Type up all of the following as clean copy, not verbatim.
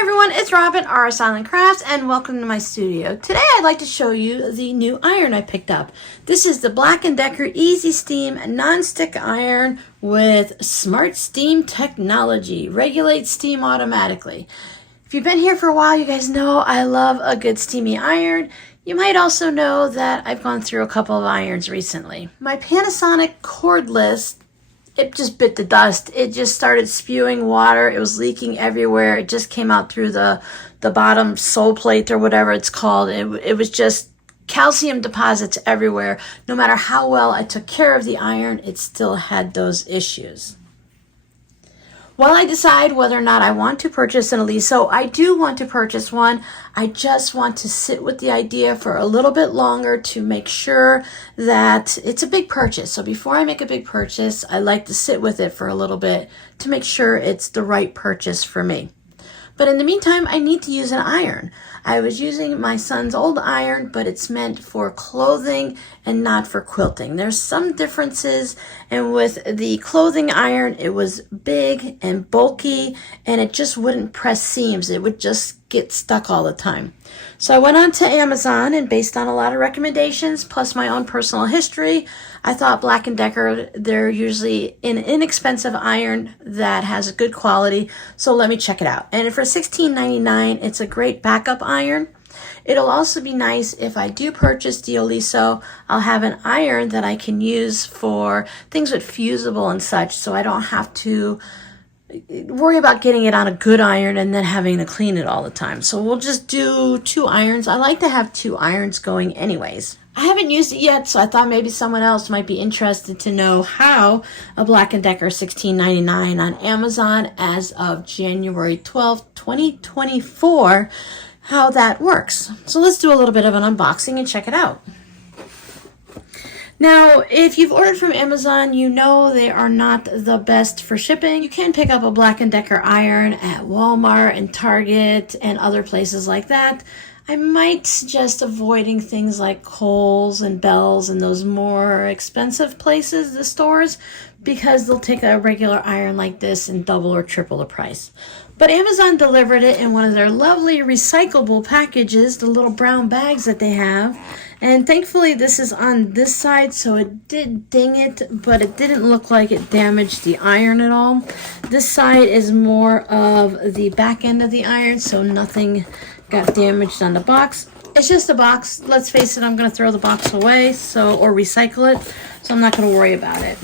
Hi everyone, it's Robin, R Silent Crafts, and welcome to my studio. Today I'd like to show you the new iron I picked up. This is the Black & Decker Easy Steam Non-Stick Iron with Smart Steam Technology. Regulates steam automatically. If you've been here for a while, you guys know I love a good steamy iron. You might also know that I've gone through a couple of irons recently. My Panasonic cordless, it just bit the dust. It just started spewing water. It was leaking everywhere. It just came out through the bottom sole plate or whatever it's called. It was just calcium deposits everywhere. No matter how well I took care of the iron, it still had those issues. While I decide whether or not I want to purchase an Aliso, I do want to purchase one. I just want to sit with the idea for a little bit longer to make sure that it's a big purchase. So before I make a big purchase, I like to sit with it for a little bit to make sure it's the right purchase for me. But in the meantime, I need to use an iron. I was using my son's old iron, but it's meant for clothing and not for quilting. There's some differences, and with the clothing iron, it was big and bulky, and it just wouldn't press seams. It would just get stuck all the time. So I went on to Amazon, and based on a lot of recommendations, plus my own personal history, I thought Black & Decker, they're usually an inexpensive iron that has a good quality, so let me check it out. And for $16.99, it's a great backup iron. It'll also be nice if I do purchase the Aliso, I'll have an iron that I can use for things with fusible and such, so I don't have to worry about getting it on a good iron and then having to clean it all the time. So we'll just do 2 irons. I like to have 2 irons going anyways. I haven't used it yet, so I thought maybe someone else might be interested to know how a Black & Decker $16.99 on Amazon as of January 12th, 2024, how that works. So let's do a little bit of an unboxing and check it out. Now, if you've ordered from Amazon, you know they are not the best for shipping. You can pick up a Black & Decker iron at Walmart and Target and other places like that. I might suggest avoiding things like Kohl's and Bell's and those more expensive places, the stores, because they'll take a regular iron like this and double or triple the price. But Amazon delivered it in one of their lovely recyclable packages, the little brown bags that they have. And thankfully this is on this side, so it did ding it, but it didn't look like it damaged the iron at all. This side is more of the back end of the iron, so nothing got damaged on the box. It's just a box. Let's face it, I'm going to throw the box away, or recycle it, so I'm not going to worry about it.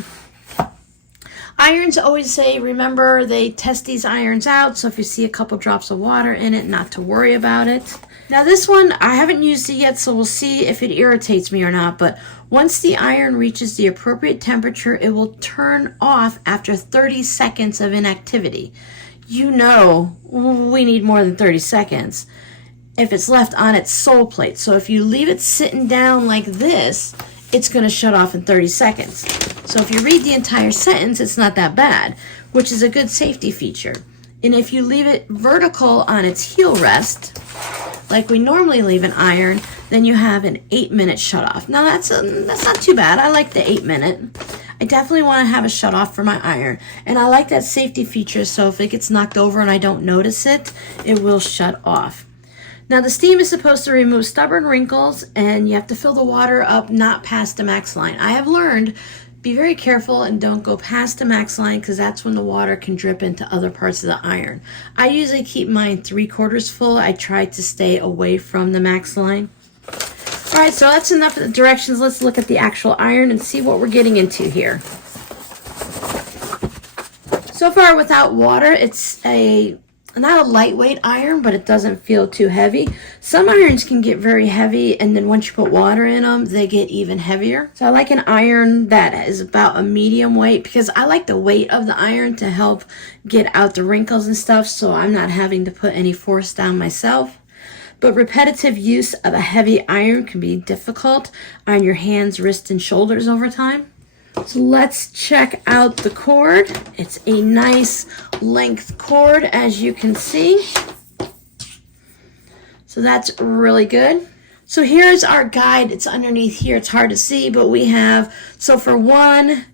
Irons always say, remember, they test these irons out, so if you see a couple drops of water in it, not to worry about it. Now this one, I haven't used it yet, so we'll see if it irritates me or not, but once the iron reaches the appropriate temperature, it will turn off after 30 seconds of inactivity. You know we need more than 30 seconds if it's left on its sole plate. So if you leave it sitting down like this, it's going to shut off in 30 seconds. So if you read the entire sentence, it's not that bad, which is a good safety feature. And if you leave it vertical on its heel rest, like we normally leave an iron, then you have an 8-minute shut off. Now that's not too bad. I like the 8-minute. I definitely want to have a shut off for my iron. And I like that safety feature, so if it gets knocked over and I don't notice it, it will shut off. Now the steam is supposed to remove stubborn wrinkles, and you have to fill the water up not past the max line. I have learned, be very careful and don't go past the max line, because that's when the water can drip into other parts of the iron. I usually keep mine 3/4 full. I try to stay away from the max line. Alright, so that's enough of the directions. Let's look at the actual iron and see what we're getting into here. So far without water, it's not a lightweight iron, but it doesn't feel too heavy. Some irons can get very heavy, and then once you put water in them, they get even heavier. So I like an iron that is about a medium weight, because I like the weight of the iron to help get out the wrinkles and stuff, so I'm not having to put any force down myself. But repetitive use of a heavy iron can be difficult on your hands, wrists, and shoulders over time. So let's check out the cord. It's a nice length cord, as you can see. So that's really good. So here's our guide. It's underneath here. It's hard to see, but we have, so for 1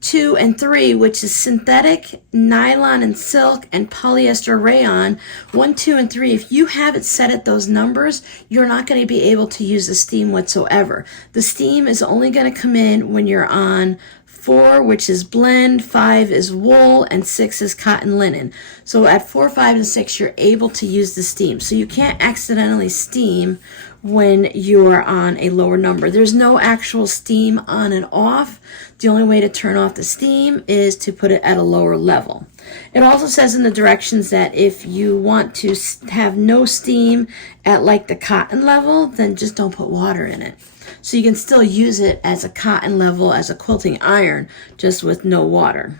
2, and 3, which is synthetic, nylon and silk, and polyester rayon. 1, 2, and 3, if you have it set at those numbers, you're not going to be able to use the steam whatsoever. The steam is only going to come in when you're on 4, which is blend, 5 is wool, and 6 is cotton linen. So at 4, 5, and 6, you're able to use the steam. So you can't accidentally steam when you're on a lower number. There's no actual steam on and off. The only way to turn off the steam is to put it at a lower level. It also says in the directions that if you want to have no steam at like the cotton level, then just don't put water in it. So you can still use it as a cotton level, as a quilting iron, just with no water.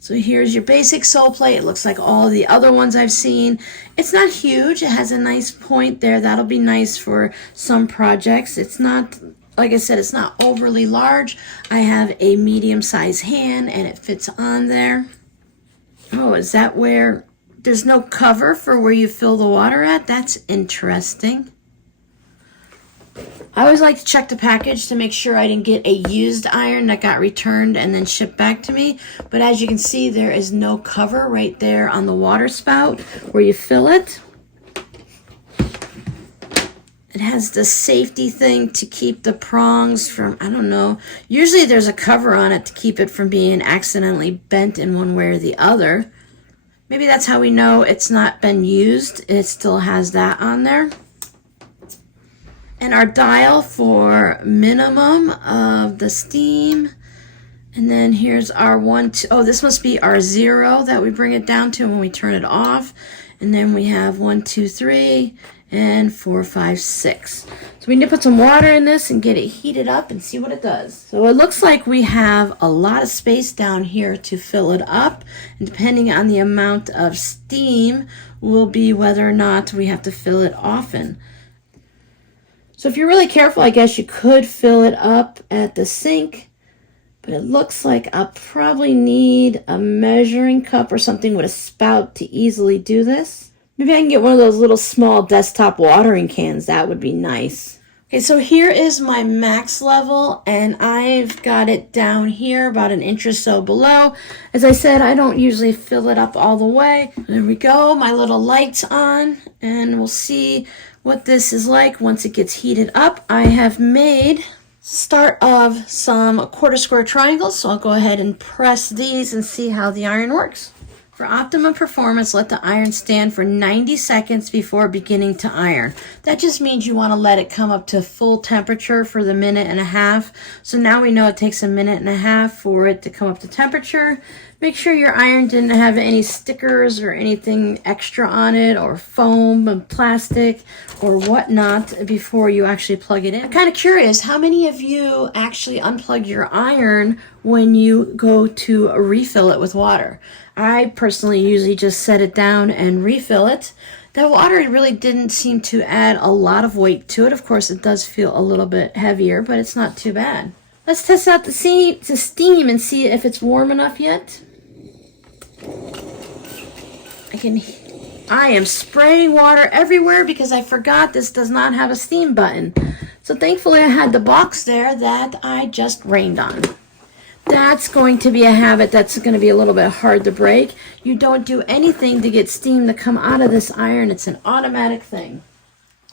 So here's your basic sole plate. It looks like all the other ones I've seen. It's not huge. It has a nice point there. That'll be nice for some projects. It's not, like I said, it's not overly large. I have a medium-sized hand and it fits on there. Oh, is that where there's no cover for where you fill the water at? That's interesting. I always like to check the package to make sure I didn't get a used iron that got returned and then shipped back to me. But as you can see, there is no cover right there on the water spout where you fill it. It has the safety thing to keep the prongs from, I don't know. Usually there's a cover on it to keep it from being accidentally bent in one way or the other. Maybe that's how we know it's not been used. It still has that on there. And our dial for minimum of the steam. And then here's our 1, 2, oh, this must be our 0 that we bring it down to when we turn it off. And then we have 1, 2, 3, and 4, 5, 6. So we need to put some water in this and get it heated up and see what it does. So it looks like we have a lot of space down here to fill it up. And depending on the amount of steam will be whether or not we have to fill it often. So if you're really careful, I guess you could fill it up at the sink, but it looks like I'll probably need a measuring cup or something with a spout to easily do this. Maybe I can get one of those little small desktop watering cans. That would be nice. Okay, so here is my max level, and I've got it down here about an inch or so below. As I said, I don't usually fill it up all the way. There we go, my little light's on, and we'll see what this is like once it gets heated up. I have made start of some 1/4 square triangles, so I'll go ahead and press these and see how the iron works. For optimum performance, let the iron stand for 90 seconds before beginning to iron. That just means you want to let it come up to full temperature for the 1.5 minutes. So now we know it takes a 1.5 minutes for it to come up to temperature. Make sure your iron didn't have any stickers or anything extra on it, or foam and plastic or whatnot before you actually plug it in. I'm kind of curious, how many of you actually unplug your iron when you go to refill it with water? I personally usually just set it down and refill it. The water really didn't seem to add a lot of weight to it. Of course, it does feel a little bit heavier, but it's not too bad. Let's test out the steam and see if it's warm enough yet. I am spraying water everywhere because I forgot this does not have a steam button. So thankfully I had the box there that I just rained on. That's going to be a habit that's going to be a little bit hard to break. You don't do anything to get steam to come out of this iron. It's an automatic thing.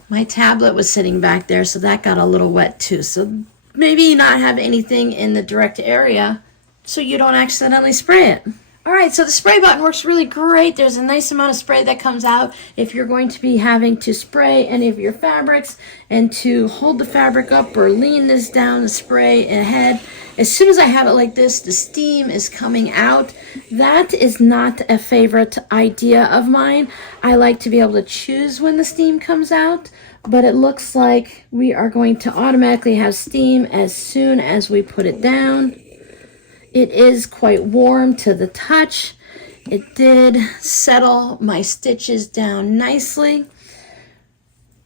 My tablet was sitting back there, so that got a little wet too. So maybe not have anything in the direct area so you don't accidentally spray it. Alright, so the spray button works really great. There's a nice amount of spray that comes out if you're going to be having to spray any of your fabrics, and to hold the fabric up or lean this down to spray ahead. As soon as I have it like this, the steam is coming out. That is not a favorite idea of mine. I like to be able to choose when the steam comes out, but it looks like we are going to automatically have steam as soon as we put it down. It is quite warm to the touch. It did settle my stitches down nicely.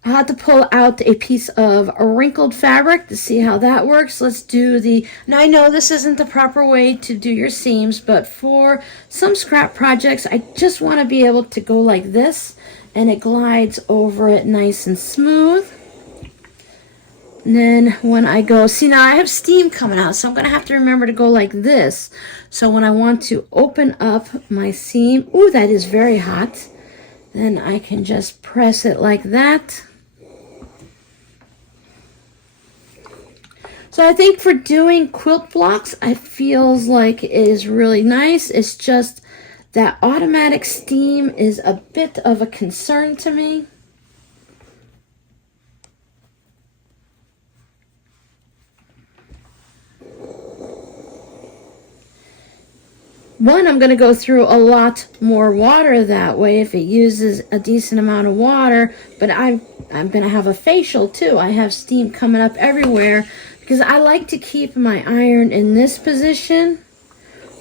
I had to pull out a piece of wrinkled fabric to see how that works. Let's do now I know this isn't the proper way to do your seams, but for some scrap projects, I just want to be able to go like this, and it glides over it nice and smooth. And then when I go, see now I have steam coming out, so I'm going to have to remember to go like this. So when I want to open up my seam, ooh, that is very hot, then I can just press it like that. So I think for doing quilt blocks, I feels like it is really nice. It's just that automatic steam is a bit of a concern to me. One, I'm going to go through a lot more water that way if it uses a decent amount of water, but I'm going to have a facial too. I have steam coming up everywhere because I like to keep my iron in this position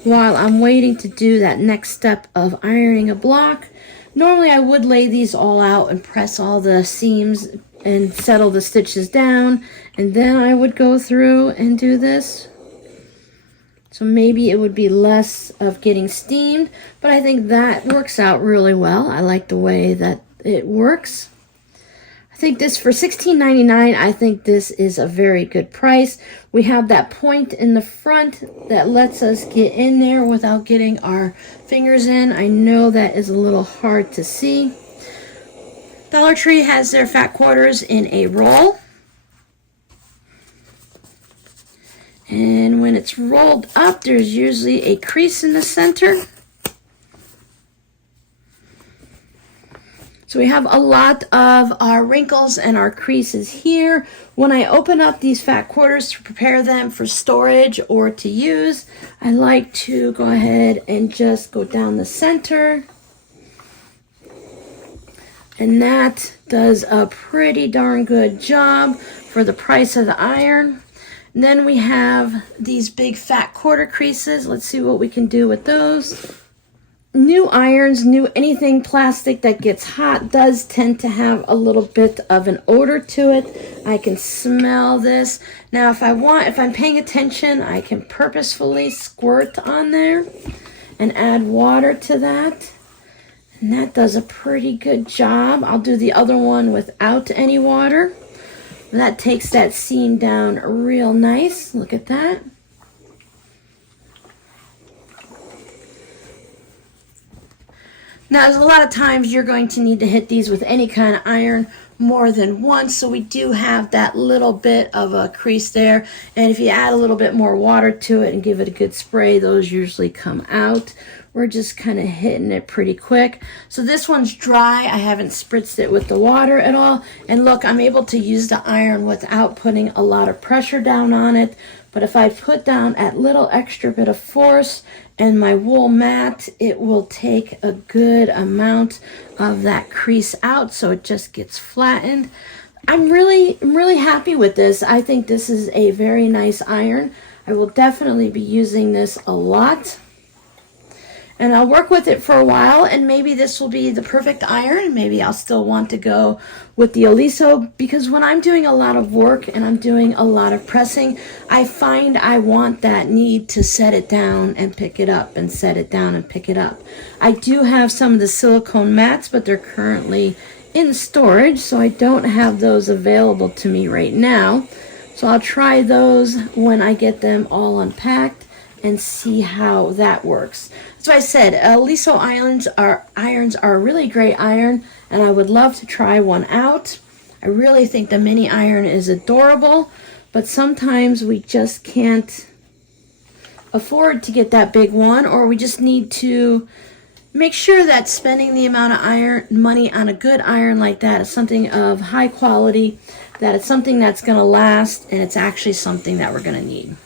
while I'm waiting to do that next step of ironing a block. Normally I would lay these all out and press all the seams and settle the stitches down, and then I would go through and do this. So maybe it would be less of getting steamed, but I think that works out really well. I like the way that it works. I think this for $16.99, I think this is a very good price. We have that point in the front that lets us get in there without getting our fingers in. I know that is a little hard to see. Dollar Tree has their fat quarters in a roll. And when it's rolled up, there's usually a crease in the center. So we have a lot of our wrinkles and our creases here. When I open up these fat quarters to prepare them for storage or to use, I like to go ahead and just go down the center. And that does a pretty darn good job for the price of the iron. And then we have these big fat quarter creases. Let's see what we can do with those. New irons, new anything plastic that gets hot does tend to have a little bit of an odor to it. I can smell this. Now if I'm paying attention, I can purposefully squirt on there and add water to that. And that does a pretty good job. I'll do the other one without any water. That takes that seam down real nice. Look at that. Now, there's a lot of times you're going to need to hit these with any kind of iron more than once, so we do have that little bit of a crease there. And if you add a little bit more water to it and give it a good spray, those usually come out. We're just kind of hitting it pretty quick. So this one's dry. I haven't spritzed it with the water at all. And look, I'm able to use the iron without putting a lot of pressure down on it. But if I put down a little extra bit of force and my wool mat, it will take a good amount of that crease out so it just gets flattened. I'm really happy with this. I think this is a very nice iron. I will definitely be using this a lot. And I'll work with it for a while, and maybe this will be the perfect iron. Maybe I'll still want to go with the Oliso, because when I'm doing a lot of work and I'm doing a lot of pressing, I find I want that need to set it down and pick it up and set it down and pick it up. I do have some of the silicone mats, but they're currently in storage, so I don't have those available to me right now. So I'll try those when I get them all unpacked and see how that works. So I said, Oliso irons are a really great iron, and I would love to try one out. I really think the mini iron is adorable, but sometimes we just can't afford to get that big one, or we just need to make sure that spending the amount of money on a good iron like that is something of high quality, that it's something that's going to last, and it's actually something that we're going to need.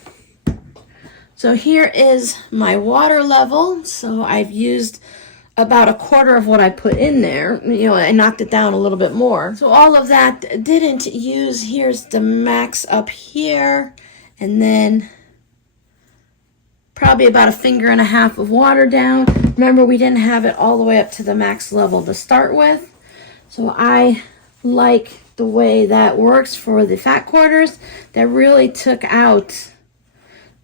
So here is my water level. So I've used about a quarter of what I put in there. You know, I knocked it down a little bit more. So all of that didn't use. Here's the max up here. And then probably about a finger and a half of water down. Remember, we didn't have it all the way up to the max level to start with. So I like the way that works for the fat quarters. That really took out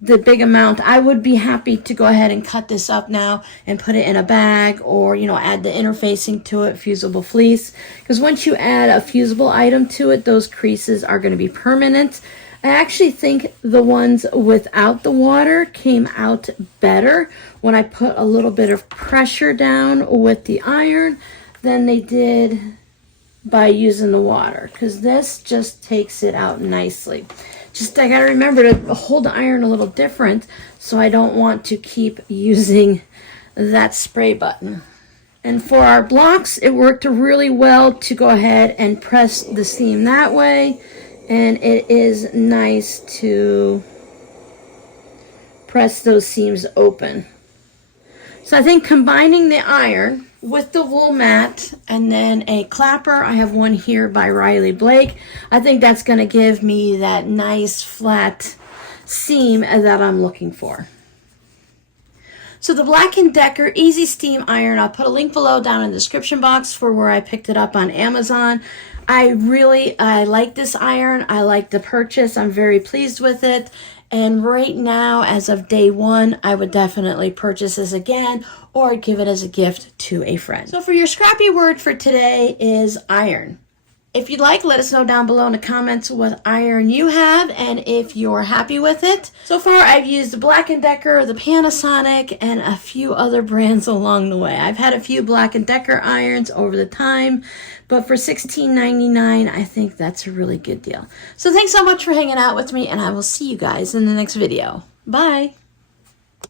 the big amount, I would be happy to go ahead and cut this up now and put it in a bag, or add the interfacing to it, fusible fleece, because once you add a fusible item to it, those creases are going to be permanent. I actually think the ones without the water came out better when I put a little bit of pressure down with the iron than they did by using the water, because this just takes it out nicely. Just I gotta remember to hold the iron a little different, so I don't want to keep using that spray button. And for our blocks, it worked really well to go ahead and press the seam that way, and it is nice to press those seams open. So I think combining the iron with the wool mat and then a clapper, I have one here by Riley Blake, I think that's going to give me that nice flat seam that I'm looking for. So the Black & Decker Easy Steam Iron, I'll put a link below down in the description box for where I picked it up on Amazon. I like this iron. I like the purchase. I'm very pleased with it. And right now, as of day one, I would definitely purchase this again or give it as a gift to a friend. So for your scrappy word for today is iron. If you'd like, let us know down below in the comments what iron you have and if you're happy with it. So far, I've used the Black & Decker, the Panasonic, and a few other brands along the way. I've had a few Black & Decker irons over the time, but for $16.99, I think that's a really good deal. So thanks so much for hanging out with me, and I will see you guys in the next video. Bye!